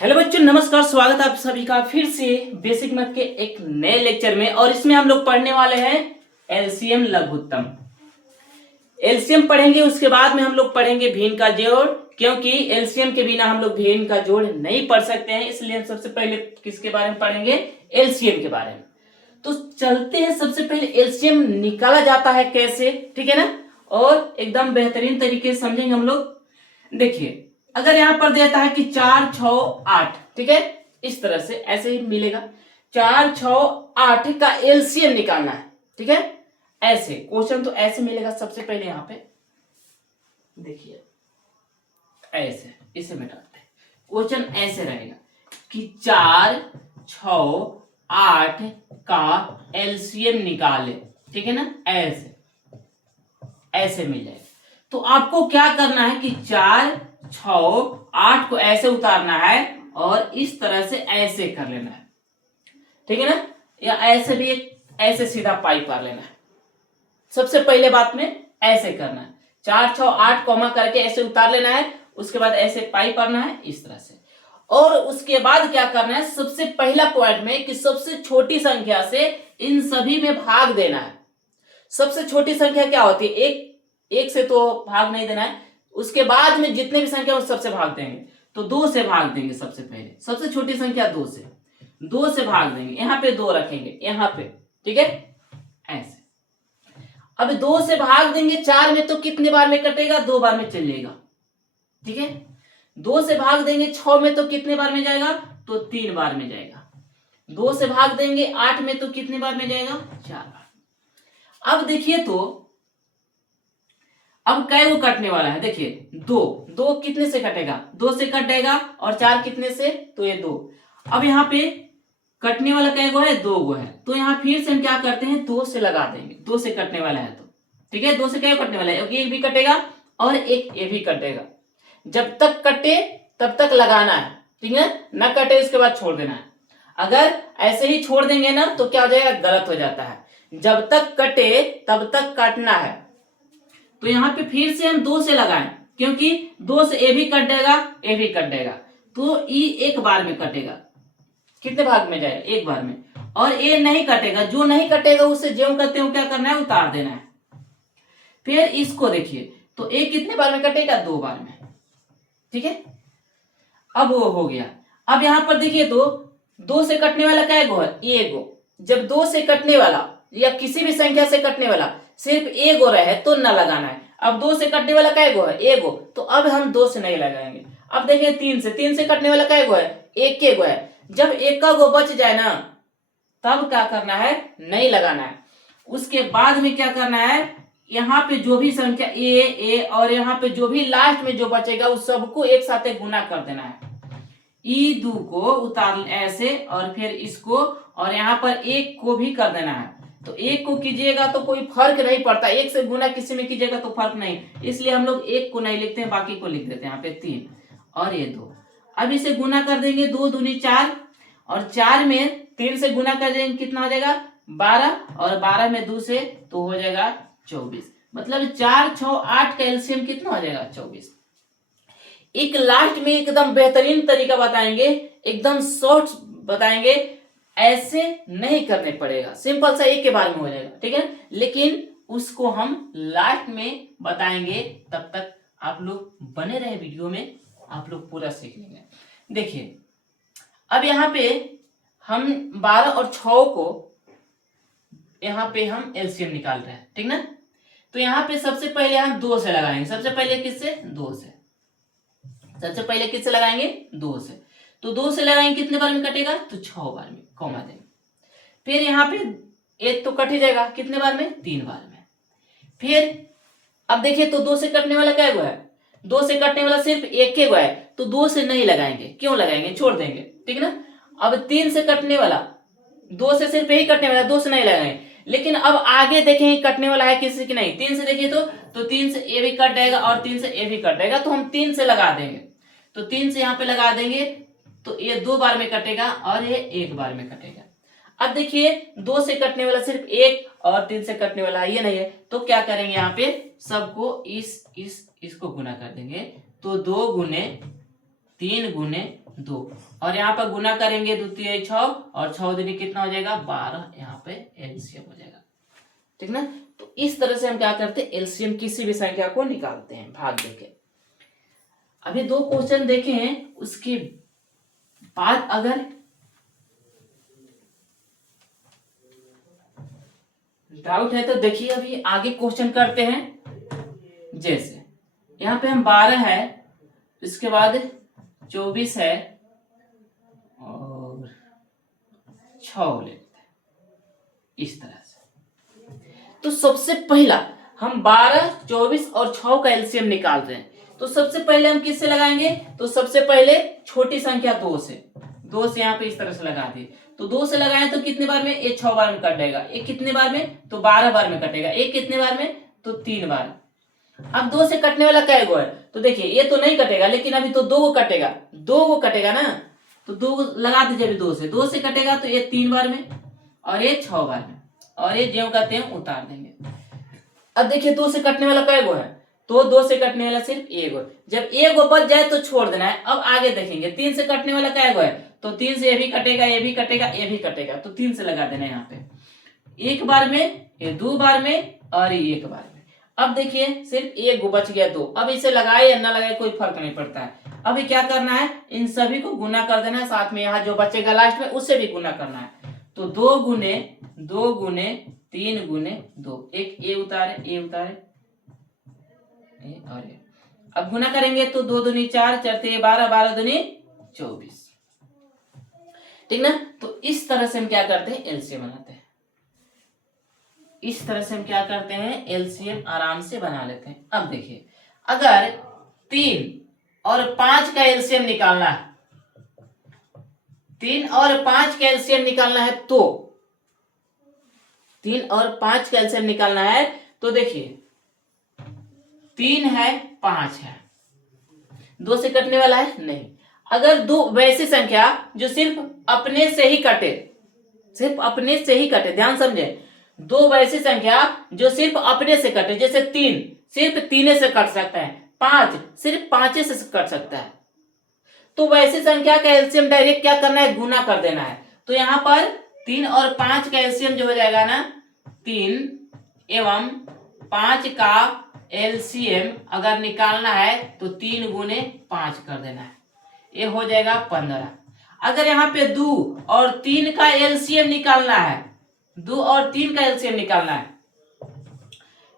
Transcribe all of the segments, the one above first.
Hello बच्चों, नमस्कार। स्वागत है आप सभी का फिर से बेसिक मैथ के एक नए लेक्चर में। और इसमें हम लोग पढ़ने वाले हैं एलसीएम लघुत्तम। एलसीएम पढ़ेंगे, उसके बाद में हम लोग पढ़ेंगे भिन्न का जोड़, क्योंकि एलसीएम के बिना हम लोग भिन्न का जोड़ नहीं पढ़ सकते हैं। इसलिए हम सबसे पहले किसके बारे में पढ़ेंगे? एलसीएम के बारे में। तो चलते हैं, सबसे पहले एलसीएम निकाला जाता है कैसे, ठीक है ना, और एकदम बेहतरीन तरीके से समझेंगे हम लोग। देखिए, अगर यहां पर देता है कि 4 6 8, ठीक है, इस तरह से ऐसे ही मिलेगा। 4 6 8 का एलसीएम निकालना है, ठीक है। ऐसे क्वेश्चन तो ऐसे मिलेगा। सबसे पहले यहां पे देखिए, ऐसे इसे मिटाते हैं। क्वेश्चन ऐसे रहेगा कि 4 6 8 का एलसीएम निकाले, ठीक है ना। ऐसे ऐसे मिल जाएगा। तो आपको क्या करना है कि 4 6 8 को ऐसे उतारना है और इस तरह से ऐसे कर लेना है, ठीक है ना। या ऐसे भी ऐसे सीधा पाई कर लेना है। सबसे पहले बात में ऐसे करना है, 4 6 8 कॉमा करके ऐसे उतार लेना है। उसके बाद ऐसे पाई करना है इस तरह से। और उसके बाद क्या करना है, सबसे पहला पॉइंट में कि सबसे छोटी संख्या से इन सभी में भाग देना है। सबसे छोटी संख्या क्या होती है? एक से तो भाग नहीं देना है। उसके बाद में जितने भी संख्या उस सबसे भाग देंगे। तो 2 से भाग देंगे। सबसे पहले सबसे छोटी संख्या 2 से भाग देंगे। यहां पे 2 रखेंगे, यहां पे, ठीक है, ऐसे। अब 2 से भाग देंगे 4 में, तो कितने बार में कटेगा? 2 बार में चलेगा, ठीक है। 2 से भाग देंगे 6 में, तो कितने बार में जाएगा? तो 3 बार में जाएगा। 2 से भाग देंगे 8 में, तो कितने बार में जाएगा? 4 बार। अब देखिए, तो अब कै वो कटने वाला है? देखिए, 2 कितने से कटेगा? 2 से कट जाएगा। और 4 कितने से? तो ये 2। अब यहाँ पे कटने वाला कै गो है? 2 गो है। तो यहाँ फिर से हम क्या करते हैं, 2 से लगा देंगे। 2 से कटने वाला है तो, ठीक है। 2 से क्या कटने वाला है? एक भी कटेगा और एक ये भी कटेगा। जब तक कटे तब तक लगाना है, ठीक है ना। कटे उसके बाद छोड़ देना है। अगर ऐसे ही छोड़ देंगे ना तो क्या हो जाएगा? गलत हो जाता है। जब तक कटे तब तक काटना है। तो यहां पे फिर से हम 2 से लगाएं, क्योंकि 2 से ए भी कट जाएगा, ए भी कट जाएगा। तो ई एक बार में कटेगा। कितने भाग में जाएगा? एक बार में। और ए नहीं कटेगा। जो नहीं कटेगा उसे ज्यों करते हो क्या करना है? उतार देना है। फिर इसको देखिए, तो ए कितने बार में कटेगा? 2 बार में, ठीक है। अब वो हो गया। अब यहां पर देखिए, तो 2 से कटने वाला क्या गो है? ए गो। जब 2 से कटने वाला या किसी भी संख्या से कटने वाला सिर्फ ए गो रहे तो न लगाना है। अब 2 से कटने वाला क्या गो है? ए गो। तो अब हम 2 से नहीं लगाएंगे। अब देखिए, 3 से कटने वाला क्या गो है? एक के गो है। जब एक का गो बच जाए ना, तब क्या करना है? नहीं लगाना है। उसके बाद में क्या करना है, यहाँ पे जो भी संख्या ए और यहाँ पे जो भी लास्ट में जो बचेगा उस सबको एक साथ गुना कर देना है। ई 2 को उतार ऐसे, और फिर इसको, और यहाँ पर एक को भी कर देना है। तो एक को कीजिएगा तो कोई फर्क नहीं पड़ता, एक से गुना किसी में कीजिएगा तो फर्क नहीं, इसलिए हम लोग एक को नहीं लिखते हैं, बाकी को लिख देते हैं। यहाँ पे 3 और ये 2। अब इसे गुना कर देंगे, 2 दूनी 4, और 4 में 3 से गुना कर देंगे, कितना हो जाएगा? 12, और 12 में 2 से तो हो जाएगा 24। मतलब 4 6 8 का एलसीएम कितना हो जाएगा? 24। एक लास्ट में एकदम बेहतरीन तरीका बताएंगे, एकदम शॉर्ट बताएंगे। ऐसे नहीं करने पड़ेगा, सिंपल सा एक के बारे में हो जाएगा, ठीक है। लेकिन उसको हम लास्ट में बताएंगे। तब तक आप लोग बने रहे वीडियो में, आप लोग पूरा सीख लेंगे। देखिए, अब यहाँ पे हम 12 और 6 को यहाँ पे हम एलसीएम निकाल रहे हैं, ठीक ना। तो यहाँ पे सबसे पहले हम 2 से लगाएंगे। सबसे पहले किससे? 2 से। सबसे पहले किससे लगाएंगे? 2 से। तो 2 से लगाएंगे, कितने बार में कटेगा? तो 6 बार में, कॉमा देंगे। फिर यहाँ पे एक तो कट ही जाएगा, कितने बार में? 3 बार में। फिर अब देखिए, तो 2 से कटने वाला क्या हुआ है? 2 से कटने वाला सिर्फ एक के हुआ है, तो 2 से नहीं लगाएंगे। क्यों लगाएंगे? छोड़ देंगे, ठीक है ना। अब 3 से कटने वाला, 2 से सिर्फ यही कटने वाला, 2 से नहीं लगाएंगे। लेकिन अब आगे देखेंगे कटने वाला है किसी की नहीं। 3 से देखिए, तो 3 से ए भी कट जाएगा और 3 से ए भी कट जाएगा, तो हम 3 से लगा देंगे। तो 3 से यहाँ पे लगा देंगे, तो ये 2 बार में कटेगा और ये 1 बार में कटेगा। अब देखिए, 2 से कटने वाला सिर्फ 1 और 3 से कटने वाला ये नहीं है, तो क्या करेंगे? यहाँ पे सबको इसको गुना कर देंगे। तो 2 गुने 3 गुने 2, और यहाँ पर गुना करेंगे 2 3 6 और 6 दूनी कितना हो जाएगा 12, यहाँ पे एलसीएम हो जाएगा। ठीक ना। तो इस तरह से हम क्या करते हैं, एलसीएम किसी भी संख्या को निकालते हैं भाग देके। अभी 2 क्वेश्चन देखे हैं, उसके बाद अगर डाउट है तो देखिए अभी आगे क्वेश्चन करते हैं। जैसे यहाँ पे हम 12 है, इसके बाद 24 है और 6 लेते हैं इस तरह से। तो सबसे पहला हम 12, 24 और 6 का एलसीएम निकाल रहे हैं। तो सबसे पहले हम किससे लगाएंगे, तो सबसे पहले छोटी संख्या 2 से यहाँ पे इस तरह से लगा दिए। तो 2 से लगाए तो कितने बार में, ये 6 बार में कट जाएगा। एक कितने बार में, तो 12 बार में कटेगा। एक कितने बार में, तो 3 बार। अब 2 से कटने वाला क्या है, तो देखिए ये तो नहीं कटेगा, लेकिन अभी तो 2 को कटेगा, 2 को कटेगा ना, तो 2 लगा दीजिए अभी। 2 से कटेगा तो ये 3 बार में और ये 6 बार में, और ये ज्यों कहते हैं उतार देंगे। अब देखिए 2 से कटने वाला क्या है, तो 2 से कटने वाला सिर्फ एगो। जब एगो बच जाए तो छोड़ देना है। अब आगे देखेंगे 3 से कटने वाला क्या है, तो 3 से ये भी कटेगा, ये भी कटेगा, ये भी कटेगा, तो 3 से लगा देना है यहाँ पे। एक बार में, ये 2 बार में और ये 1 बार में। अब देखिए सिर्फ एक बच गया 2। अब इसे लगाए या ना लगाए कोई फर्क नहीं पड़ता है। अभी क्या करना है, इन सभी को गुना कर देना है, साथ में यहाँ जो बचेगा लास्ट में उससे भी गुना करना है। तो 2 गुने 3 गुने 2, एक ए उतारे, ए उतारे, ए और ए। अब गुना करेंगे तो 2 दूनी 4, 4 ते 12, 12 दूनी 24। ठीक ना। तो इस तरह से हम क्या करते हैं, एलसीएम बनाते हैं। इस तरह से हम क्या करते हैं, एलसीएम आराम से बना लेते हैं। अब देखिए अगर 3 और 5 का एलसीएम निकालना है, 3 और 5 का एलसीएम निकालना है, तो 3 और 5 का एलसीएम निकालना है, तो देखिए 3 है 5 है, 2 से कटने वाला है नहीं। अगर 2 वैसी संख्या जो सिर्फ अपने से ही कटे, सिर्फ अपने से ही कटे, ध्यान समझे, 2 वैसी संख्या जो सिर्फ अपने से कटे, जैसे 3 सिर्फ 3 से कट सकता है, 5 सिर्फ 5 से कट सकता है, तो वैसी संख्या का एलसीएम डायरेक्ट क्या करना है, गुना कर देना है। तो यहां पर 3 और 5 का एलसीएम जो हो जाएगा ना, 3 एवं 5 का एलसीएम अगर निकालना है तो 3 गुने 5 कर देना है, ये हो जाएगा 15। अगर यहाँ पे 2 और 3 का एलसीएम निकालना है, 2 और 3 का एलसीएम निकालना है,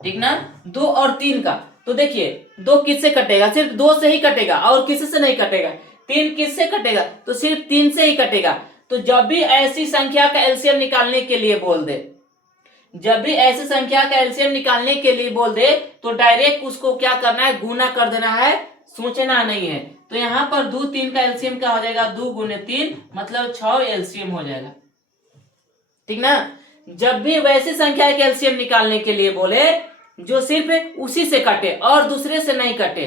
ठीक ना, 2 और 3 का, तो देखिए 2 किससे कटेगा, सिर्फ 2 से ही कटेगा और किसी से नहीं कटेगा। 3 किससे कटेगा, तो सिर्फ 3 से ही कटेगा। तो जब भी ऐसी संख्या का एलसीएम निकालने के लिए बोल दे, जब भी ऐसी संख्या का एलसीएम निकालने के लिए बोल दे, तो डायरेक्ट उसको क्या करना है, गुना कर देना है, सोचना नहीं है। तो यहाँ पर 2 3 का एलसीएम क्या हो जाएगा, 2 गुने 3 मतलब 6 एलसीएम हो जाएगा। ठीक ना। जब भी वैसी संख्या के एलसीएम निकालने के लिए बोले जो सिर्फ उसी से कटे और दूसरे से नहीं कटे,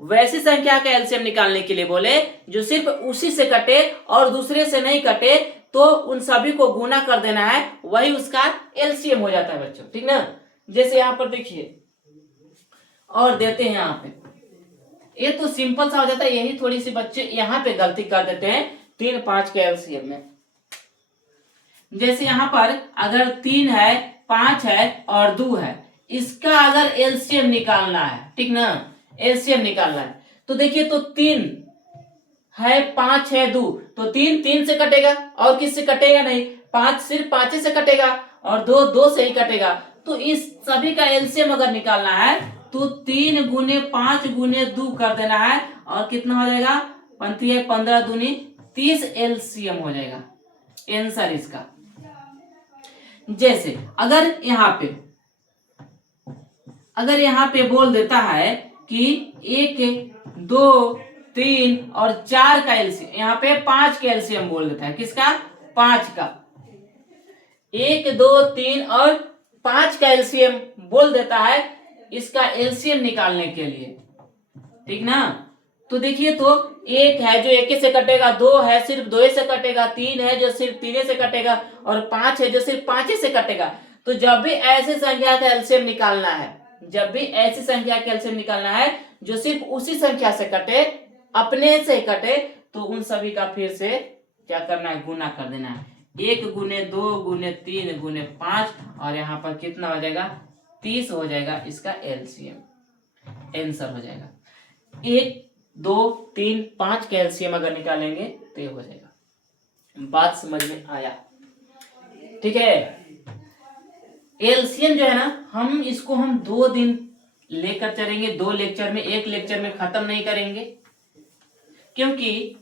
वैसी संख्या का एलसीएम निकालने के लिए बोले जो सिर्फ उसी से कटे और दूसरे से नहीं कटे, तो उन सभी को गुना कर देना है, वही उसका एलसीएम हो जाता है बच्चों। ठीक ना। जैसे यहाँ पर देखिए और देते हैं, यहाँ पे ये तो सिंपल सा हो जाता है, यही थोड़ी सी बच्चे यहाँ पे गलती कर देते हैं 3 5 के एलसीएम में। जैसे यहाँ पर अगर 3 है 5 है और 2 है, इसका अगर एलसीएम निकालना है, ठीक ना, एलसीएम निकालना है, तो देखिए तो 3 है 5 है 2, तो 3 3 से कटेगा और किससे कटेगा नहीं, 5 सिर्फ 5 से कटेगा और 2 2 से ही कटेगा। तो इस सभी का एलसीएम अगर निकालना है तो 3 गुने 5 गुने 2 कर देना है, और कितना हो जाएगा, 15 दूनी 30 एलसीएम हो जाएगा आंसर इसका। जैसे अगर यहाँ पे बोल देता है कि 1 2 3 और 4 का एलसीएम, यहाँ पे 5 का एलसीएम बोल देता है, किसका, 5 का, 1 2 3 और 5 का एलसीएम बोल देता है इसका एलसीएम निकालने के लिए। ठीक ना। तो देखिए तो 1 है जो 1 से कटेगा, 2 है सिर्फ 2 से कटेगा, 3 है जो सिर्फ 3 से कटेगा और 5 है जो सिर्फ 5 से कटेगा। तो जब भी ऐसी संख्या का एलसीएम निकालना है, जब भी ऐसी संख्या का एलसीएम निकालना है जो सिर्फ उसी संख्या से कटे, अपने से कटे, तो उन सभी का फिर से क्या करना है, गुना कर देना है। 1 गुने 2 गुने 3 गुने 5 और यहाँ पर कितना हो जाएगा, 30 हो जाएगा इसका एलसीएम, आंसर हो जाएगा। 1 2 3 5 का एलसीएम अगर निकालेंगे तो ये हो जाएगा। बात समझ में आया? ठीक है। एलसीएम जो है ना, हम इसको 2 दिन लेकर चलेंगे, 2 लेक्चर में, एक लेक्चर में खत्म नहीं करेंगे, क्योंकि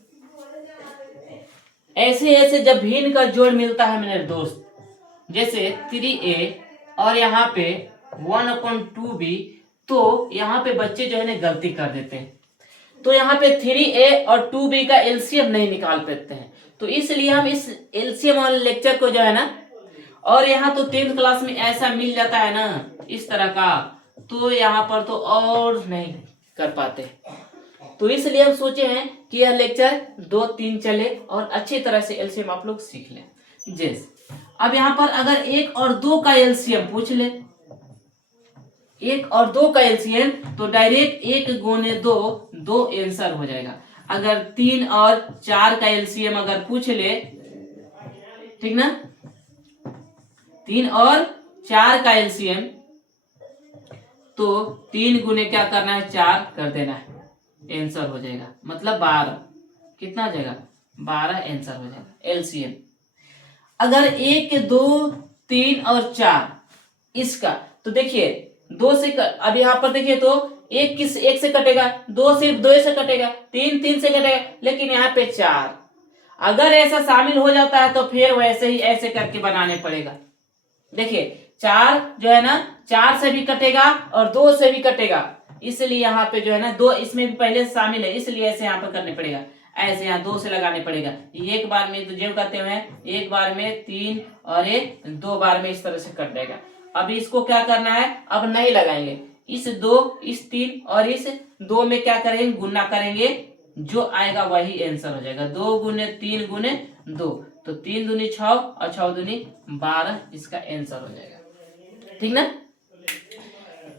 ऐसे ऐसे जब भिन्न का जोड़ मिलता है मेरे दोस्त, जैसे 3a और यहाँ पे 1/2b, तो यहाँ पे बच्चे जो है ना गलती कर देते हैं, तो यहाँ पे 3a और 2b का एलसीएम नहीं निकाल पाते हैं। तो इसलिए हम इस एलसीएम वाले लेक्चर को जो है ना, और यहाँ तो 10th क्लास में ऐसा मिल जाता है ना इस तरह का, तो यहाँ पर तो और नहीं कर पाते। तो इसलिए हम सोचे हैं कि यह लेक्चर 2-3 चले और अच्छी तरह से एलसीएम आप लोग सीख लें। जैसे अब यहाँ पर अगर 1 और 2 का एलसीएम पूछ ले, 1 और 2 का एलसीएम, तो डायरेक्ट 1 गुने 2 2 आंसर हो जाएगा। अगर 3 और 4 का एलसीएम अगर पूछ ले, ठीक ना, 3 और 4 का एलसीएम, तो 3 गुने क्या करना है, 4 कर देना है, आंसर हो जाएगा, मतलब 12। कितना हो जाएगा, 12 आंसर हो जाएगा एलसीएम। अगर 1 2 3 और 4 इसका, तो देखिए 2 से अब यहाँ पर देखिए तो 1 से कटेगा, 2 सिर्फ 2 से कटेगा, 3 से कटेगा, लेकिन यहाँ पे 4 अगर ऐसा शामिल हो जाता है तो फिर वैसे ही ऐसे करके बनाने पड़ेगा। देखिए 4 जो है ना, 4 से भी कटेगा और 2 से भी कटेगा, इसलिए यहाँ पे जो है ना 2 इसमें भी पहले से शामिल है, इसलिए ऐसे यहाँ पर करने पड़ेगा, ऐसे यहाँ 2 से लगाने पड़ेगा। एक बार में तो जेब करते हुए एक बार में 3 और 2 बार में इस तरह से कट जाएगा। अब इसको क्या करना है, अब नहीं लगाएंगे, इस 2 इस 3 और इस 2 में क्या करेंगे, गुना करेंगे, जो आएगा वही आंसर हो जाएगा। 2 गुने 3 गुने 2, तो 3 दूनी 6 और 6 दूनी 12 इसका आंसर हो जाएगा। ठीक ना।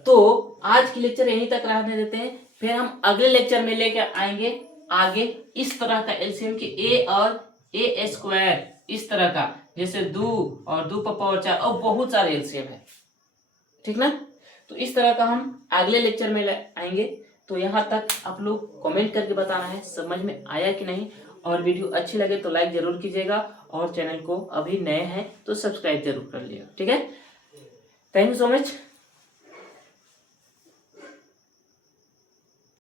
तो आज की लेक्चर यहीं तक रहने देते हैं, फिर हम अगले लेक्चर में लेकर आएंगे आगे इस तरह का एलसीएम की a और a स्क्वायर, इस तरह का, जैसे 2 और 2 पर पावर 4 और बहुत सारे एलसीएम है। ठीक ना। तो इस तरह का हम अगले लेक्चर में आएंगे। तो यहाँ तक आप लोग कमेंट करके बताना है समझ में आया कि नहीं, और वीडियो अच्छी लगे तो लाइक जरूर कीजिएगा, और चैनल को अभी नए हैं तो सब्सक्राइब जरूर कर लिएगा। ठीक है। Thank you so much.